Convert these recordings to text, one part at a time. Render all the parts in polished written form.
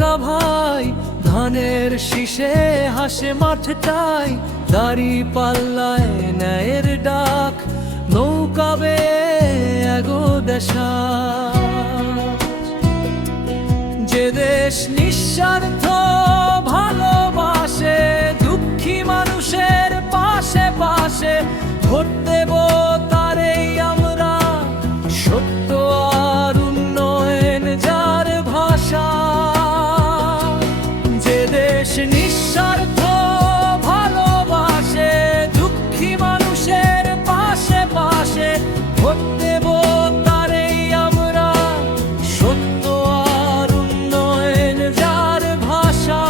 কাকা ভাই, ধানের শীষে হাসে মাঠটাই, দাড়ি পাল্লায় ন্যায়ের ডাক, নৌকা বেয়ে এগো দেশা। যে দেশ নিঃস্বার্থ ভালোবাসে, দুঃখী মানুষের পাশে পাশে, ভোট দেব তারেই আমরা, সত্য আর উন্নয়ন যার ভাষা। যে দেশ নিঃস্বার্থ ভালোবাসে, দুঃখী মানুষের পাশে পাশে, ভোট দেব তারেই আমরা, সত্য আর উন্নয়ন যার ভাষা।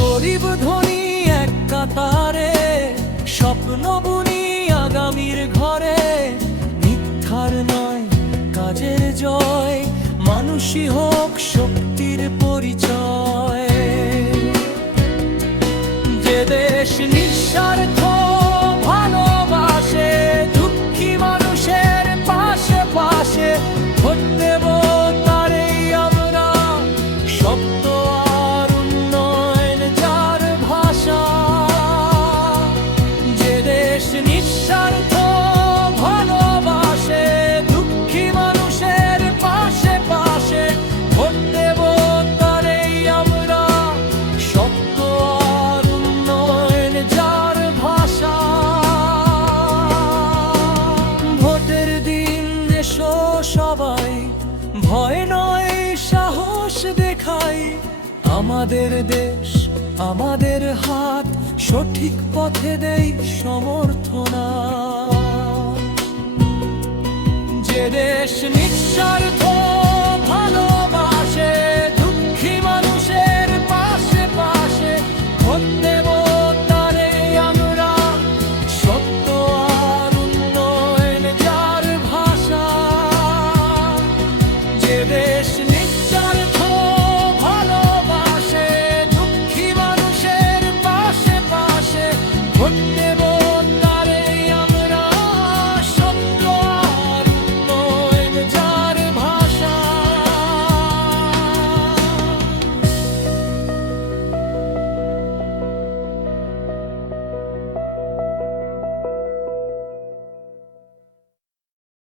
গরিব ধনী এক কাতারে, স্বপ্ন বুনি আগামীর ঘরে, মিথ্যার নয় কাজের জয়, মানুষই হোক শক্তির পরিচয়। যে দেশ নিঃস্বার্থ ভালোবাসে, দুঃখী মানুষের পাশে পাশে, ভোট দেব তারেই আমরা, সত্য আর উন্নয়ন যার ভাষা। যে দেশ নিঃস্বার্থ ভালোবাসে, দুঃখী মানুষের পাশে পাশে, ভোট দেব তারেই আমরা, সত্য আর উন্নয়ন যার ভাষা। ভোটের দিন এসো সবাই, ভয় নয় সাহস দেখাই, আমাদের দেশ আমাদের হাত, সঠিক পথে দেই সমর্থনা। যে দেশ নিঃস্বার্থ